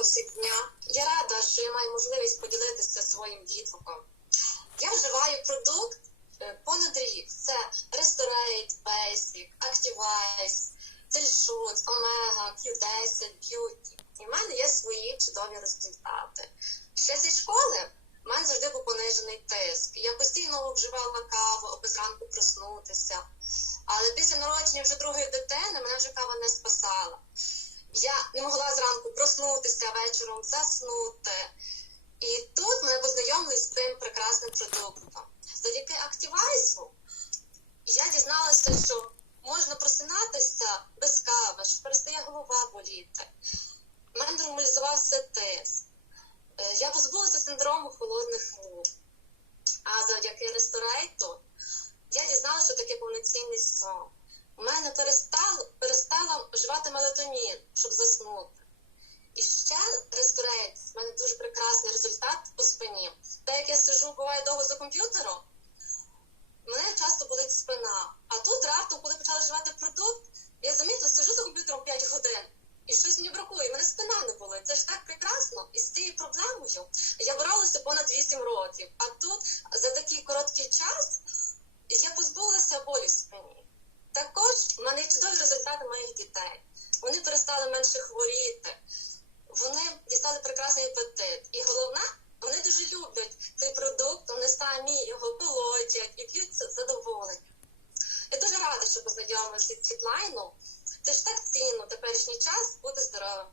якогось Я рада, що я маю можливість поділитися своїм відгуком. Я вживаю продукт е, понад рік. Це Restorate, Basic, Activize, Тельшут, Omega, Q10, Beauty. І в мене є свої чудові результати. Ще зі школи в мене завжди був понижений тиск. Я постійно вживала каву, аби зранку проснутися. Але після народження вже другої дитини мене вже кава не спасала. Я не могла зранку проснутися вечором, заснути. І тут ми познайомилися з цим прекрасним продуктом. Завдяки активайзу я дізналася, що можна просинатися без кави, що перестає голова боліти. У мене нормалізувався тиск. Е, я позбулася синдрому холодних рук. А завдяки ресторейту я дізналася, що таке повноцінний сон. У мене перестало перестала вживати мелатонін. І ще ресторець, в мене дуже прекрасний результат по спині. Так як я сижу, буває довго за комп'ютером, мене часто болить спина. А тут раптом, коли почала вживати продукт, я замітила, сижу за комп'ютером 5 годин. І щось мені бракує, і мене спина не болить. Це ж так прекрасно. І з цією проблемою я боролася понад 8 років. А тут за такий короткий час я позбулася болі в спині. Також в мене чудові результати моїх дітей. Вони перестали менше хворіти вони дістали прекрасний апетит. І головне, вони дуже люблять цей продукт, вони самі його полотять і п'ють з задоволенням. Я дуже рада, що познайомилася з фітлайном. Це ж так цінно теперішній час бути здоровим.